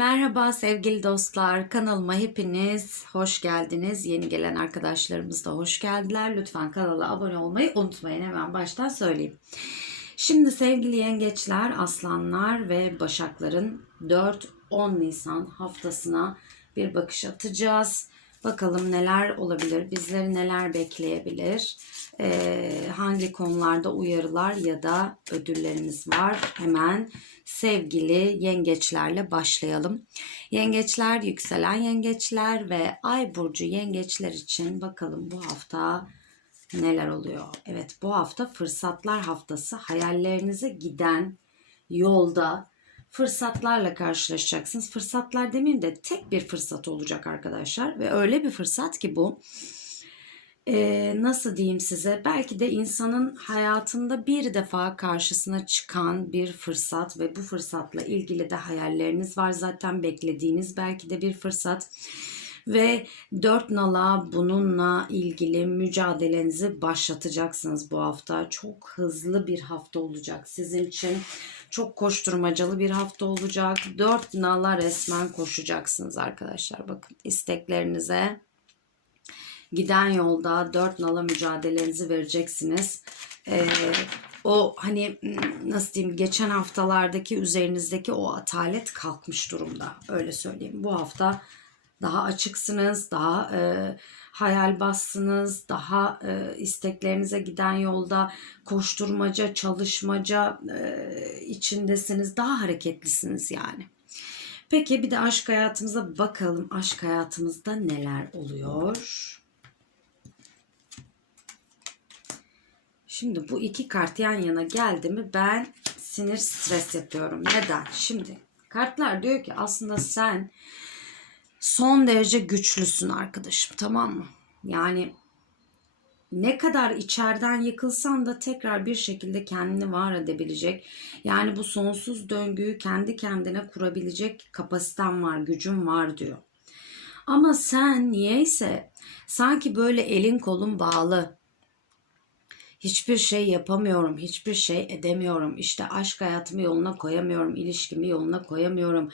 Merhaba sevgili dostlar. Kanalıma hepiniz hoş geldiniz. Yeni gelen arkadaşlarımız da hoş geldiler. Lütfen kanala abone olmayı unutmayın. Hemen baştan söyleyeyim. Şimdi sevgili yengeçler, aslanlar ve başakların 4-10 Nisan haftasına bir bakış atacağız. Bakalım neler olabilir, bizleri neler bekleyebilir, ee, hangi konularda uyarılar ya da ödüllerimiz var. Hemen sevgili yengeçlerle başlayalım. Yengeçler, yükselen yengeçler ve ay burcu yengeçler için bakalım bu hafta neler oluyor. Evet bu hafta fırsatlar haftası hayallerinize giden yolda fırsatlarla karşılaşacaksınız. Fırsatlar demeyeyim de tek bir fırsat olacak arkadaşlar ve öyle bir fırsat ki bu ee, nasıl diyeyim size belki de insanın hayatında bir defa karşısına çıkan bir fırsat ve bu fırsatla ilgili de hayalleriniz var zaten beklediğiniz belki de bir fırsat ve dört nala bununla ilgili mücadelenizi başlatacaksınız bu hafta. Çok hızlı bir hafta olacak sizin için. Çok koşturmacalı bir hafta olacak. Dört nala resmen koşacaksınız arkadaşlar. Bakın isteklerinize giden yolda dört nala mücadelenizi vereceksiniz. Ee, o hani nasıl diyeyim geçen haftalardaki üzerinizdeki o atalet kalkmış durumda. Öyle söyleyeyim. Bu hafta daha açıksınız, daha e, hayal bassınız, daha e, isteklerinize giden yolda koşturmaca, çalışmaca e, içindesiniz, daha hareketlisiniz yani. Peki bir de aşk hayatımıza bakalım. Aşk hayatımızda neler oluyor? Şimdi bu iki kart yan yana geldi mi ben sinir stres yapıyorum. Neden? Şimdi kartlar diyor ki aslında sen son derece güçlüsün arkadaşım tamam mı? Yani ne kadar içeriden yıkılsan da tekrar bir şekilde kendini var edebilecek. Yani bu sonsuz döngüyü kendi kendine kurabilecek kapasiten var, gücün var diyor. Ama sen niyeyse sanki böyle elin kolun bağlı, hiçbir şey yapamıyorum, hiçbir şey edemiyorum. İşte aşk hayatımı yoluna koyamıyorum, ilişkimi yoluna koyamıyorum.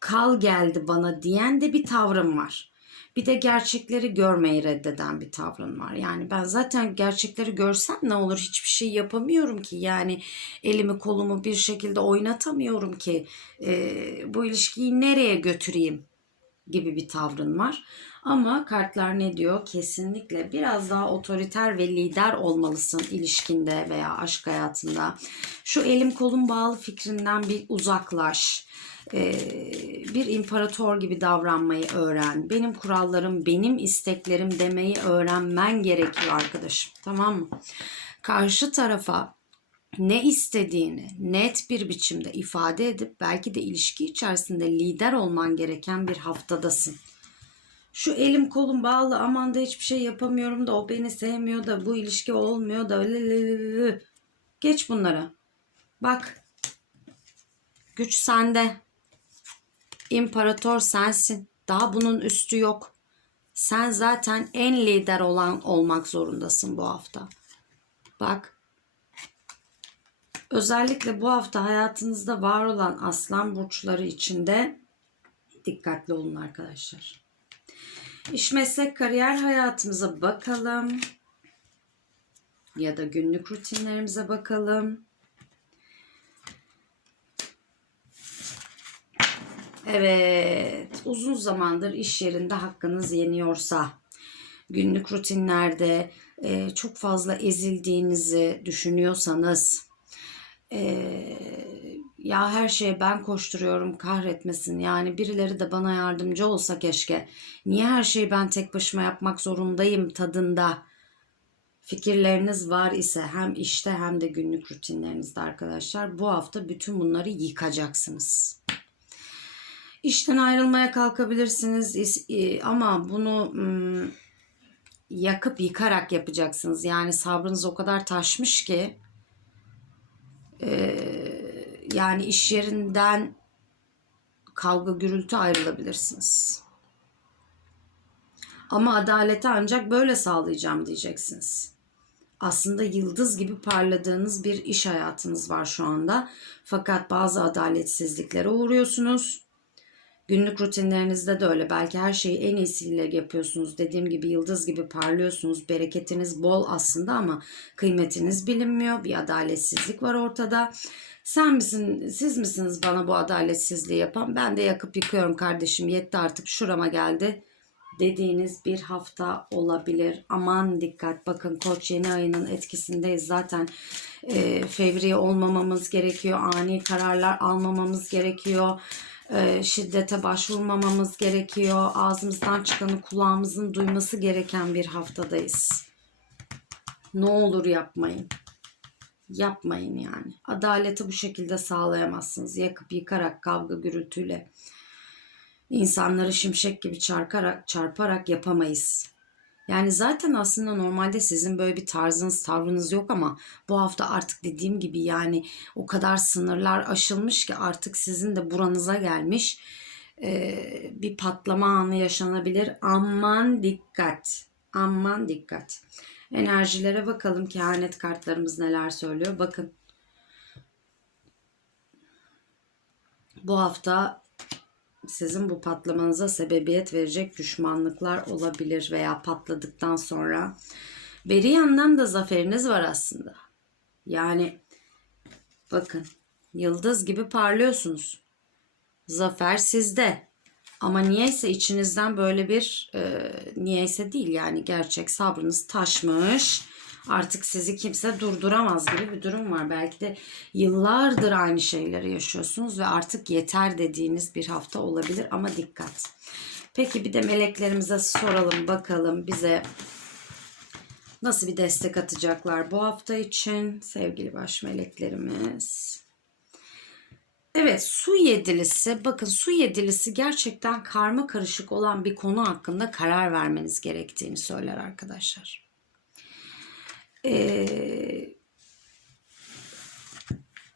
Kal geldi bana diyen de bir tavrım var. Bir de gerçekleri görmeyi reddeden bir tavrın var. Yani ben zaten gerçekleri görsem ne olur hiçbir şey yapamıyorum ki. Yani elimi kolumu bir şekilde oynatamıyorum ki. E, bu ilişkiyi nereye götüreyim gibi bir tavrın var. Ama kartlar ne diyor? Kesinlikle biraz daha otoriter ve lider olmalısın ilişkinde veya aşk hayatında. Şu elim kolum bağlı fikrinden bir uzaklaş. Ee, bir imparator gibi davranmayı öğren. Benim kurallarım, benim isteklerim demeyi öğrenmen gerekiyor arkadaşım. Tamam mı? Karşı tarafa ne istediğini net bir biçimde ifade edip belki de ilişki içerisinde lider olman gereken bir haftadasın. Şu elim kolum bağlı aman da hiçbir şey yapamıyorum da o beni sevmiyor da bu ilişki olmuyor da lelelelele. geç bunlara. Bak güç sende. İmparator sensin. Daha bunun üstü yok. Sen zaten en lider olan olmak zorundasın bu hafta. Bak Özellikle bu hafta hayatınızda var olan aslan burçları içinde dikkatli olun arkadaşlar. İş meslek kariyer hayatımıza bakalım. Ya da günlük rutinlerimize bakalım. Evet, uzun zamandır iş yerinde hakkınız yeniyorsa, günlük rutinlerde e, çok fazla ezildiğinizi düşünüyorsanız, ee, ya her şeye ben koşturuyorum kahretmesin yani birileri de bana yardımcı olsa keşke niye her şeyi ben tek başıma yapmak zorundayım tadında fikirleriniz var ise hem işte hem de günlük rutinlerinizde arkadaşlar bu hafta bütün bunları yıkacaksınız. İşten ayrılmaya kalkabilirsiniz ama bunu yakıp yıkarak yapacaksınız. Yani sabrınız o kadar taşmış ki yani iş yerinden kavga gürültü ayrılabilirsiniz. Ama adaleti ancak böyle sağlayacağım diyeceksiniz. Aslında yıldız gibi parladığınız bir iş hayatınız var şu anda. Fakat bazı adaletsizliklere uğruyorsunuz. Günlük rutinlerinizde de öyle. Belki her şeyi en iyisiyle yapıyorsunuz. Dediğim gibi yıldız gibi parlıyorsunuz. Bereketiniz bol aslında ama kıymetiniz bilinmiyor. Bir adaletsizlik var ortada. Sen misin, siz misiniz bana bu adaletsizliği yapan? Ben de yakıp yıkıyorum kardeşim. Yetti artık şurama geldi dediğiniz bir hafta olabilir. Aman dikkat bakın koç yeni ayının etkisindeyiz. Zaten e, fevri olmamamız gerekiyor. Ani kararlar almamamız gerekiyor. E, şiddete başvurmamamız gerekiyor. Ağzımızdan çıkanı kulağımızın duyması gereken bir haftadayız. Ne olur yapmayın. Yapmayın yani. Adaleti bu şekilde sağlayamazsınız. Yakıp yıkarak kavga gürültüyle insanları şimşek gibi çarparak çarparak yapamayız. Yani zaten aslında normalde sizin böyle bir tarzınız, tavrınız yok ama bu hafta artık dediğim gibi yani o kadar sınırlar aşılmış ki artık sizin de buranıza gelmiş ee, bir patlama anı yaşanabilir. Aman dikkat, aman dikkat. Enerjilere bakalım kehanet kartlarımız neler söylüyor. Bakın bu hafta sizin bu patlamanıza sebebiyet verecek düşmanlıklar olabilir veya patladıktan sonra. Beri yandan da zaferiniz var aslında. Yani bakın yıldız gibi parlıyorsunuz. Zafer sizde. Ama niyeyse içinizden böyle bir e, niyeyse değil yani gerçek sabrınız taşmış Artık sizi kimse durduramaz gibi bir durum var. Belki de yıllardır aynı şeyleri yaşıyorsunuz ve artık yeter dediğiniz bir hafta olabilir ama dikkat. Peki bir de meleklerimize soralım bakalım bize nasıl bir destek atacaklar bu hafta için sevgili baş meleklerimiz. Evet su yedilisi bakın su yedilisi gerçekten karma karışık olan bir konu hakkında karar vermeniz gerektiğini söyler arkadaşlar e,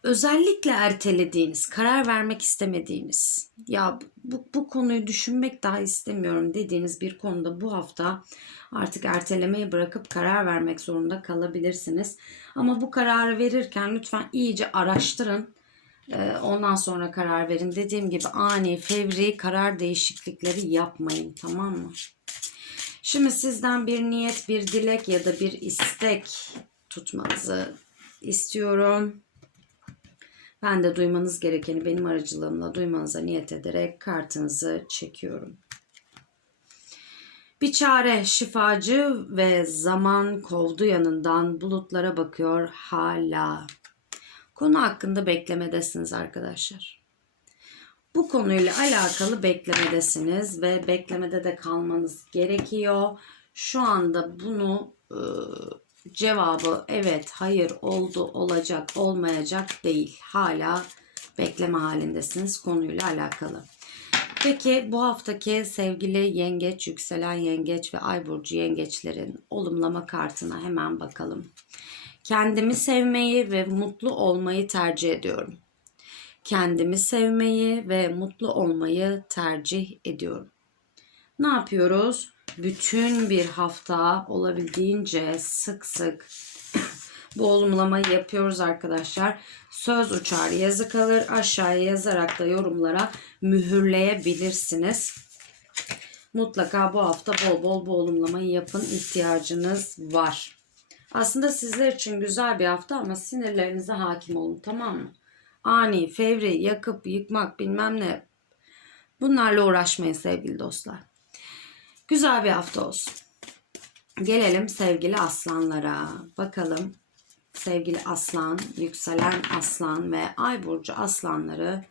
özellikle ertelediğiniz, karar vermek istemediğiniz, ya bu, bu konuyu düşünmek daha istemiyorum dediğiniz bir konuda bu hafta artık ertelemeyi bırakıp karar vermek zorunda kalabilirsiniz. Ama bu kararı verirken lütfen iyice araştırın. Ondan sonra karar verin. Dediğim gibi ani, fevri karar değişiklikleri yapmayın. Tamam mı? Şimdi sizden bir niyet, bir dilek ya da bir istek tutmanızı istiyorum. Ben de duymanız gerekeni benim aracılığımla duymanıza niyet ederek kartınızı çekiyorum. Bir çare şifacı ve zaman kovdu yanından bulutlara bakıyor hala. Konu hakkında beklemedesiniz arkadaşlar. Bu konuyla alakalı beklemedesiniz ve beklemede de kalmanız gerekiyor. Şu anda bunu e, cevabı evet, hayır, oldu, olacak, olmayacak değil. Hala bekleme halindesiniz konuyla alakalı. Peki bu haftaki sevgili yengeç, yükselen yengeç ve ay burcu yengeçlerin olumlama kartına hemen bakalım. Kendimi sevmeyi ve mutlu olmayı tercih ediyorum kendimi sevmeyi ve mutlu olmayı tercih ediyorum. Ne yapıyoruz? Bütün bir hafta olabildiğince sık sık bu olumlamayı yapıyoruz arkadaşlar. Söz uçar yazı kalır aşağıya yazarak da yorumlara mühürleyebilirsiniz. Mutlaka bu hafta bol bol bu olumlamayı yapın ihtiyacınız var. Aslında sizler için güzel bir hafta ama sinirlerinize hakim olun tamam mı? Ani, fevri, yakıp yıkmak bilmem ne. Bunlarla uğraşmayın sevgili dostlar. Güzel bir hafta olsun. Gelelim sevgili aslanlara. Bakalım sevgili aslan, yükselen aslan ve ay burcu aslanları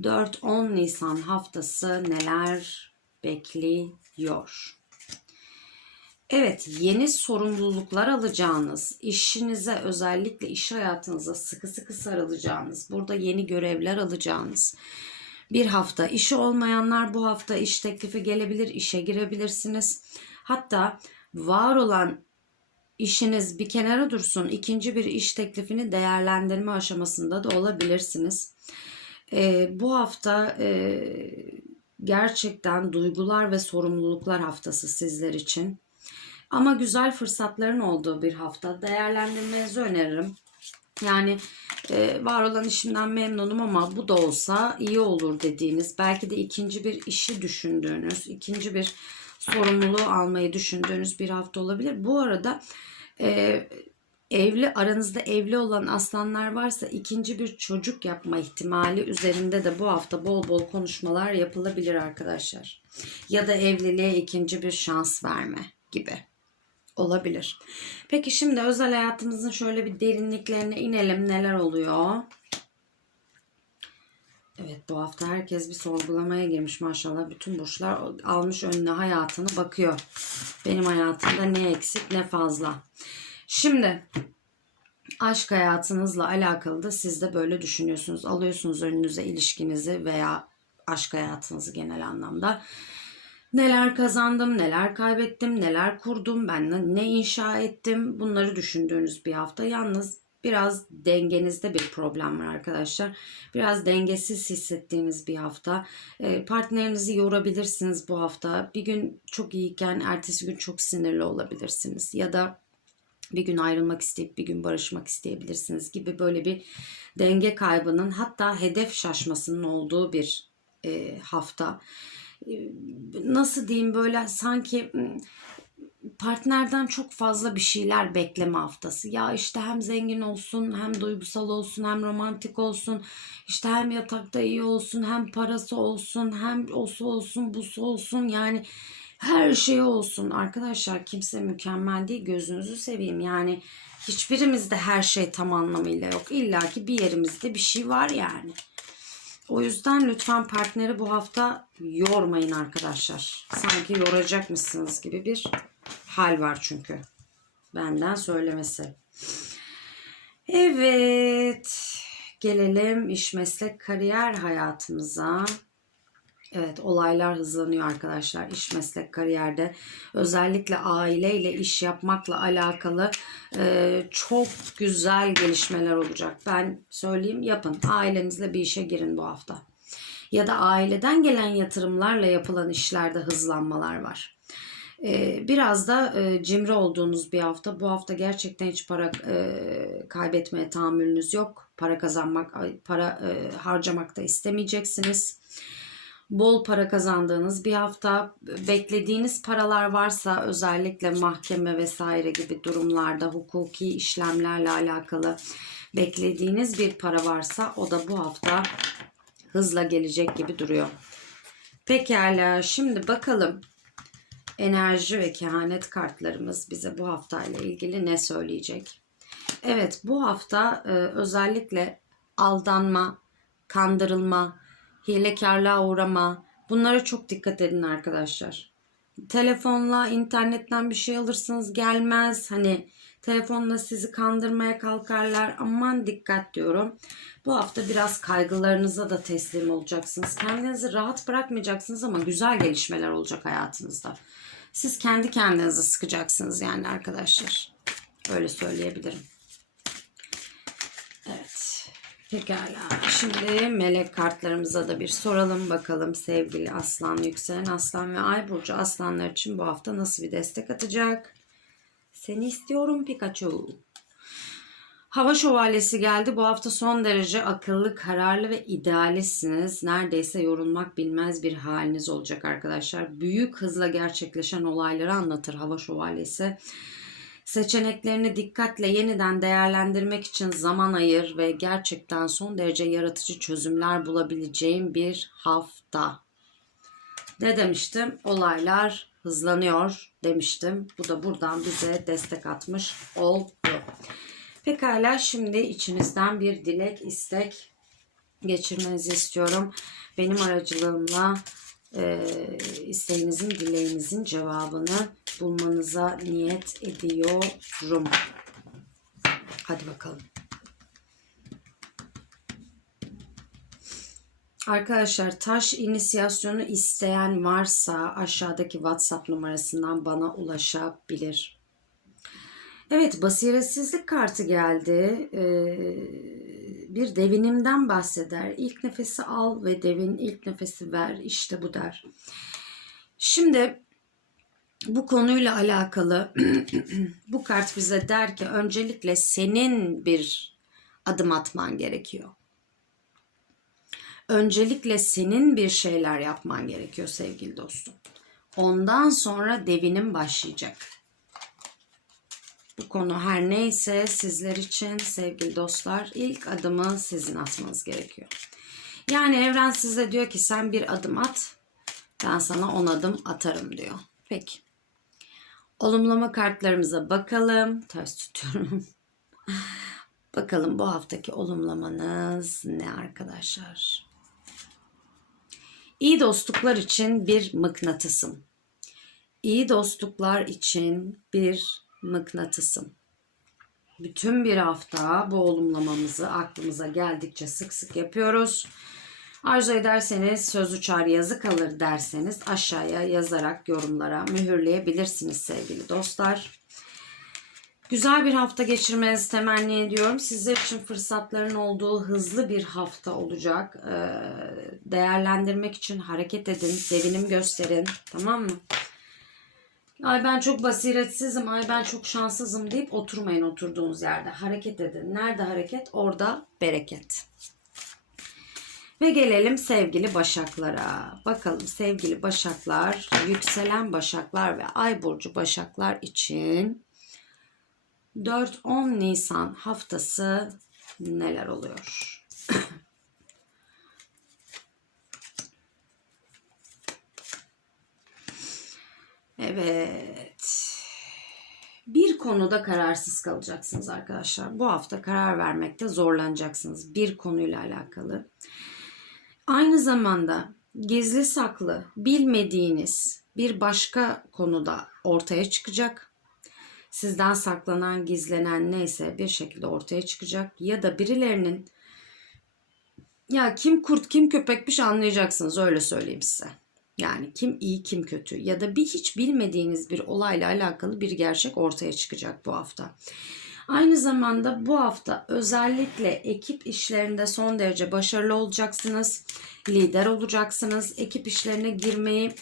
4-10 Nisan haftası neler bekliyor? Evet, yeni sorumluluklar alacağınız, işinize özellikle iş hayatınıza sıkı sıkı sarılacağınız, burada yeni görevler alacağınız bir hafta. İşi olmayanlar bu hafta iş teklifi gelebilir, işe girebilirsiniz. Hatta var olan işiniz bir kenara dursun, ikinci bir iş teklifini değerlendirme aşamasında da olabilirsiniz. Ee, bu hafta e, gerçekten duygular ve sorumluluklar haftası sizler için. Ama güzel fırsatların olduğu bir hafta değerlendirmenizi öneririm. Yani e, var olan işimden memnunum ama bu da olsa iyi olur dediğiniz, belki de ikinci bir işi düşündüğünüz, ikinci bir sorumluluğu almayı düşündüğünüz bir hafta olabilir. Bu arada e, evli aranızda evli olan aslanlar varsa ikinci bir çocuk yapma ihtimali üzerinde de bu hafta bol bol konuşmalar yapılabilir arkadaşlar. Ya da evliliğe ikinci bir şans verme gibi olabilir. Peki şimdi özel hayatımızın şöyle bir derinliklerine inelim. Neler oluyor? Evet bu hafta herkes bir sorgulamaya girmiş maşallah. Bütün burçlar almış önüne hayatını bakıyor. Benim hayatımda ne eksik ne fazla. Şimdi aşk hayatınızla alakalı da siz de böyle düşünüyorsunuz. Alıyorsunuz önünüze ilişkinizi veya aşk hayatınızı genel anlamda. Neler kazandım, neler kaybettim, neler kurdum, ben ne inşa ettim bunları düşündüğünüz bir hafta. Yalnız biraz dengenizde bir problem var arkadaşlar. Biraz dengesiz hissettiğiniz bir hafta. E, partnerinizi yorabilirsiniz bu hafta. Bir gün çok iyiyken ertesi gün çok sinirli olabilirsiniz. Ya da bir gün ayrılmak isteyip bir gün barışmak isteyebilirsiniz gibi böyle bir denge kaybının hatta hedef şaşmasının olduğu bir e, hafta. Nasıl diyeyim böyle sanki partnerden çok fazla bir şeyler bekleme haftası. Ya işte hem zengin olsun, hem duygusal olsun, hem romantik olsun. işte hem yatakta iyi olsun, hem parası olsun, hem osu olsun, busu olsun. Yani her şey olsun. Arkadaşlar kimse mükemmel değil. Gözünüzü seveyim. Yani hiçbirimizde her şey tam anlamıyla yok. İlla ki bir yerimizde bir şey var yani. O yüzden lütfen partneri bu hafta yormayın arkadaşlar. Sanki yoracakmışsınız gibi bir hal var çünkü. Benden söylemesi. Evet. Gelelim iş meslek kariyer hayatımıza. Evet olaylar hızlanıyor arkadaşlar iş meslek kariyerde özellikle aileyle iş yapmakla alakalı e, çok güzel gelişmeler olacak. Ben söyleyeyim yapın ailenizle bir işe girin bu hafta. Ya da aileden gelen yatırımlarla yapılan işlerde hızlanmalar var. Biraz da cimri olduğunuz bir hafta. Bu hafta gerçekten hiç para kaybetmeye tahammülünüz yok. Para kazanmak, para e, harcamak da istemeyeceksiniz bol para kazandığınız bir hafta beklediğiniz paralar varsa özellikle mahkeme vesaire gibi durumlarda hukuki işlemlerle alakalı beklediğiniz bir para varsa o da bu hafta hızla gelecek gibi duruyor. Pekala şimdi bakalım enerji ve kehanet kartlarımız bize bu haftayla ilgili ne söyleyecek? Evet bu hafta e, özellikle aldanma, kandırılma, hilekarlığa uğrama. Bunlara çok dikkat edin arkadaşlar. Telefonla, internetten bir şey alırsınız gelmez. Hani telefonla sizi kandırmaya kalkarlar. Aman dikkat diyorum. Bu hafta biraz kaygılarınıza da teslim olacaksınız. Kendinizi rahat bırakmayacaksınız ama güzel gelişmeler olacak hayatınızda. Siz kendi kendinizi sıkacaksınız yani arkadaşlar. Öyle söyleyebilirim. Evet. Pekala. Şimdi melek kartlarımıza da bir soralım bakalım sevgili aslan, yükselen aslan ve ay burcu aslanlar için bu hafta nasıl bir destek atacak? Seni istiyorum Pikachu. Hava şövalyesi geldi. Bu hafta son derece akıllı, kararlı ve idealistsiniz. Neredeyse yorulmak bilmez bir haliniz olacak arkadaşlar. Büyük hızla gerçekleşen olayları anlatır hava şövalyesi. Seçeneklerini dikkatle yeniden değerlendirmek için zaman ayır ve gerçekten son derece yaratıcı çözümler bulabileceğim bir hafta. Ne demiştim? Olaylar hızlanıyor demiştim. Bu da buradan bize destek atmış oldu. Pekala şimdi içinizden bir dilek, istek geçirmenizi istiyorum. Benim aracılığımla e, isteğinizin, dileğinizin cevabını bulmanıza niyet ediyorum. Hadi bakalım. Arkadaşlar taş inisiyasyonu isteyen varsa aşağıdaki WhatsApp numarasından bana ulaşabilir. Evet basiretsizlik kartı geldi. Ee, bir devinimden bahseder. İlk nefesi al ve devin ilk nefesi ver. İşte bu der. Şimdi bu konuyla alakalı bu kart bize der ki öncelikle senin bir adım atman gerekiyor. Öncelikle senin bir şeyler yapman gerekiyor sevgili dostum. Ondan sonra devinim başlayacak. Bu konu her neyse sizler için sevgili dostlar ilk adımı sizin atmanız gerekiyor. Yani evren size diyor ki sen bir adım at ben sana 10 adım atarım diyor. Peki. Olumlama kartlarımıza bakalım. Ters tutuyorum. bakalım bu haftaki olumlamanız ne arkadaşlar? İyi dostluklar için bir mıknatısım. İyi dostluklar için bir mıknatısım. Bütün bir hafta bu olumlamamızı aklımıza geldikçe sık sık yapıyoruz. Arzu ederseniz söz uçar yazı kalır derseniz aşağıya yazarak yorumlara mühürleyebilirsiniz sevgili dostlar. Güzel bir hafta geçirmenizi temenni ediyorum. Sizler için fırsatların olduğu hızlı bir hafta olacak. Ee, değerlendirmek için hareket edin, devinim gösterin. Tamam mı? Ay ben çok basiretsizim, ay ben çok şanssızım deyip oturmayın oturduğunuz yerde. Hareket edin. Nerede hareket? Orada bereket. Ve gelelim sevgili başaklara. Bakalım sevgili başaklar, yükselen başaklar ve ay burcu başaklar için 4-10 Nisan haftası neler oluyor? evet. Bir konuda kararsız kalacaksınız arkadaşlar. Bu hafta karar vermekte zorlanacaksınız bir konuyla alakalı. Aynı zamanda gizli saklı bilmediğiniz bir başka konuda ortaya çıkacak. Sizden saklanan, gizlenen neyse bir şekilde ortaya çıkacak ya da birilerinin ya kim kurt kim köpekmiş anlayacaksınız öyle söyleyeyim size. Yani kim iyi kim kötü ya da bir hiç bilmediğiniz bir olayla alakalı bir gerçek ortaya çıkacak bu hafta. Aynı zamanda bu hafta özellikle ekip işlerinde son derece başarılı olacaksınız. Lider olacaksınız. Ekip işlerine girmeyi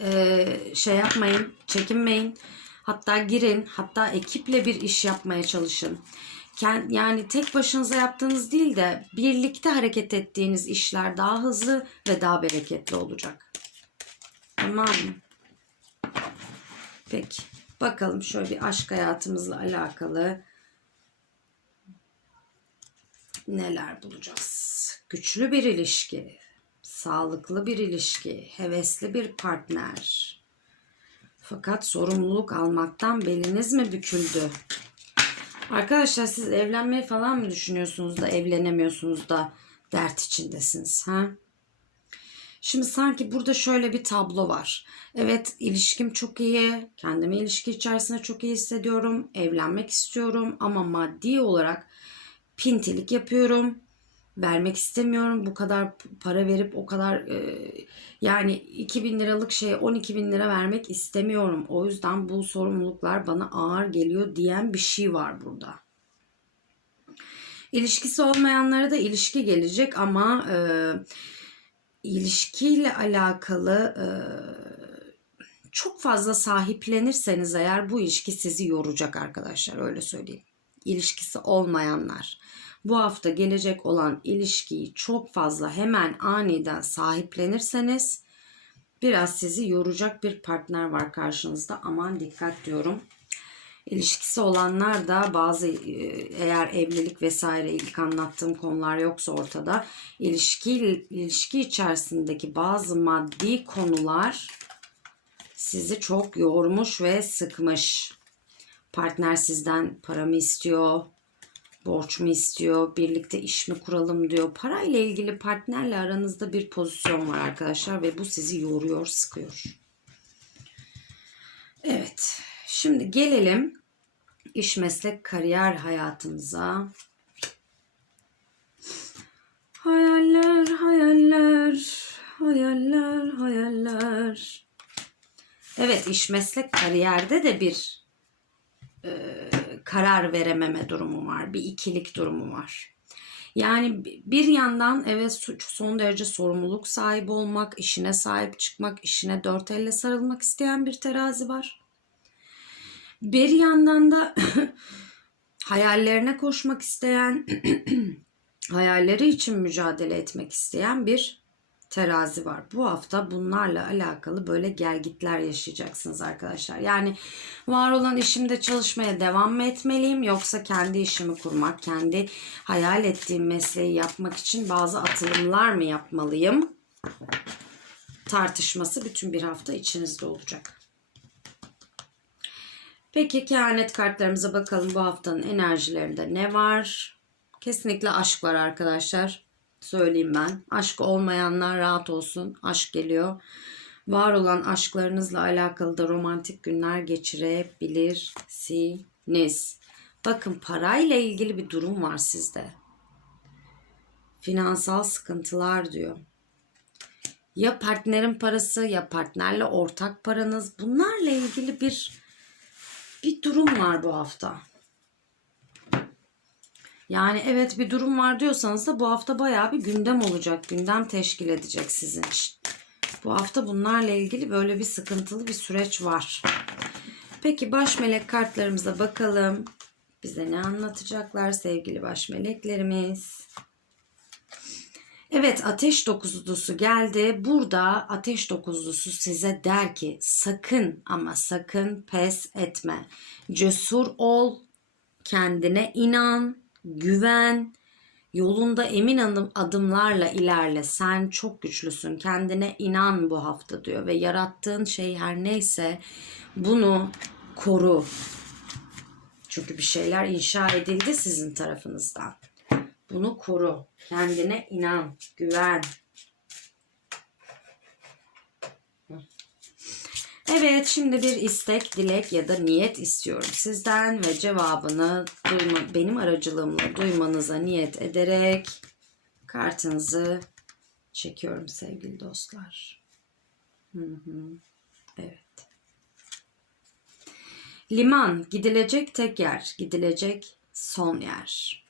e, şey yapmayın, çekinmeyin. Hatta girin, hatta ekiple bir iş yapmaya çalışın. Yani tek başınıza yaptığınız değil de birlikte hareket ettiğiniz işler daha hızlı ve daha bereketli olacak. Tamam mı? Peki. Bakalım şöyle bir aşk hayatımızla alakalı neler bulacağız. Güçlü bir ilişki, sağlıklı bir ilişki, hevesli bir partner. Fakat sorumluluk almaktan beliniz mi büküldü? Arkadaşlar siz evlenmeyi falan mı düşünüyorsunuz da evlenemiyorsunuz da dert içindesiniz ha? Şimdi sanki burada şöyle bir tablo var. Evet ilişkim çok iyi. Kendimi ilişki içerisinde çok iyi hissediyorum. Evlenmek istiyorum ama maddi olarak pintilik yapıyorum. Vermek istemiyorum. Bu kadar para verip o kadar e, yani 2000 liralık şeye 12 bin lira vermek istemiyorum. O yüzden bu sorumluluklar bana ağır geliyor diyen bir şey var burada. İlişkisi olmayanlara da ilişki gelecek ama e, ilişkiyle alakalı e, çok fazla sahiplenirseniz eğer bu ilişki sizi yoracak arkadaşlar öyle söyleyeyim. İlişkisi olmayanlar bu hafta gelecek olan ilişkiyi çok fazla hemen aniden sahiplenirseniz biraz sizi yoracak bir partner var karşınızda. Aman dikkat diyorum. İlişkisi olanlar da bazı e, eğer evlilik vesaire ilk anlattığım konular yoksa ortada ilişki ilişki içerisindeki bazı maddi konular sizi çok yormuş ve sıkmış. Partner sizden para mı istiyor? Borç mu istiyor? Birlikte iş mi kuralım diyor. Parayla ilgili partnerle aranızda bir pozisyon var arkadaşlar ve bu sizi yoruyor, sıkıyor. Evet. Şimdi gelelim iş meslek kariyer hayatımıza. Hayaller, hayaller, hayaller, hayaller. Evet iş meslek kariyerde de bir e, karar verememe durumu var. Bir ikilik durumu var. Yani bir yandan evet son derece sorumluluk sahibi olmak, işine sahip çıkmak, işine dört elle sarılmak isteyen bir terazi var. Bir yandan da hayallerine koşmak isteyen, hayalleri için mücadele etmek isteyen bir terazi var. Bu hafta bunlarla alakalı böyle gelgitler yaşayacaksınız arkadaşlar. Yani var olan işimde çalışmaya devam mı etmeliyim yoksa kendi işimi kurmak, kendi hayal ettiğim mesleği yapmak için bazı atılımlar mı yapmalıyım? Tartışması bütün bir hafta içinizde olacak. Peki kehanet kartlarımıza bakalım bu haftanın enerjilerinde ne var? Kesinlikle aşk var arkadaşlar. Söyleyeyim ben. Aşk olmayanlar rahat olsun. Aşk geliyor. Var olan aşklarınızla alakalı da romantik günler geçirebilirsiniz. Bakın parayla ilgili bir durum var sizde. Finansal sıkıntılar diyor. Ya partnerin parası ya partnerle ortak paranız bunlarla ilgili bir bir durum var bu hafta. Yani evet bir durum var diyorsanız da bu hafta bayağı bir gündem olacak. Gündem teşkil edecek sizin için. Bu hafta bunlarla ilgili böyle bir sıkıntılı bir süreç var. Peki baş melek kartlarımıza bakalım. Bize ne anlatacaklar sevgili baş meleklerimiz? Evet ateş dokuzlusu geldi. Burada ateş dokuzlusu size der ki sakın ama sakın pes etme. Cesur ol, kendine inan, güven, yolunda emin adım, adımlarla ilerle. Sen çok güçlüsün. Kendine inan bu hafta diyor ve yarattığın şey her neyse bunu koru. Çünkü bir şeyler inşa edildi sizin tarafınızdan. Bunu koru. Kendine inan, güven. Evet, şimdi bir istek, dilek ya da niyet istiyorum sizden ve cevabını duyma, benim aracılığımla duymanıza niyet ederek kartınızı çekiyorum sevgili dostlar. Hı hı. Evet. Liman, gidilecek tek yer, gidilecek son yer.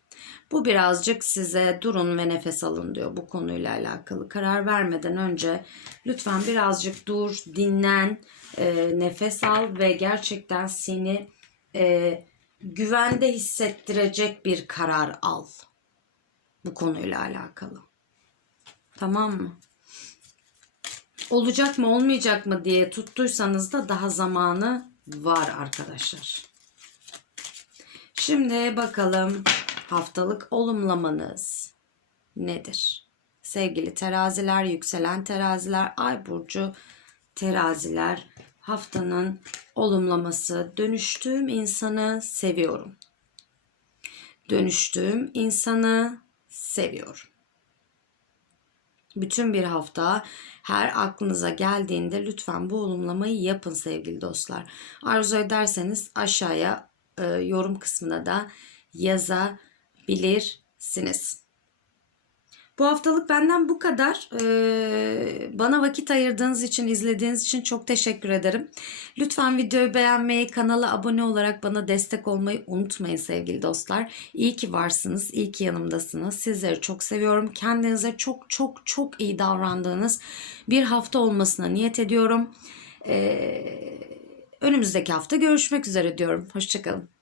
Bu birazcık size durun ve nefes alın diyor bu konuyla alakalı. Karar vermeden önce lütfen birazcık dur, dinlen, e, nefes al ve gerçekten seni e, güvende hissettirecek bir karar al. Bu konuyla alakalı. Tamam mı? Olacak mı olmayacak mı diye tuttuysanız da daha zamanı var arkadaşlar. Şimdi bakalım haftalık olumlamanız nedir? Sevgili teraziler, yükselen teraziler, ay burcu teraziler haftanın olumlaması dönüştüğüm insanı seviyorum. Dönüştüğüm insanı seviyorum. Bütün bir hafta her aklınıza geldiğinde lütfen bu olumlamayı yapın sevgili dostlar. Arzu ederseniz aşağıya e, yorum kısmına da yazabilirsiniz. Bu haftalık benden bu kadar. Ee, bana vakit ayırdığınız için, izlediğiniz için çok teşekkür ederim. Lütfen videoyu beğenmeyi, kanala abone olarak bana destek olmayı unutmayın sevgili dostlar. İyi ki varsınız, iyi ki yanımdasınız. Sizleri çok seviyorum. Kendinize çok çok çok iyi davrandığınız bir hafta olmasına niyet ediyorum. Ee, önümüzdeki hafta görüşmek üzere diyorum. Hoşçakalın.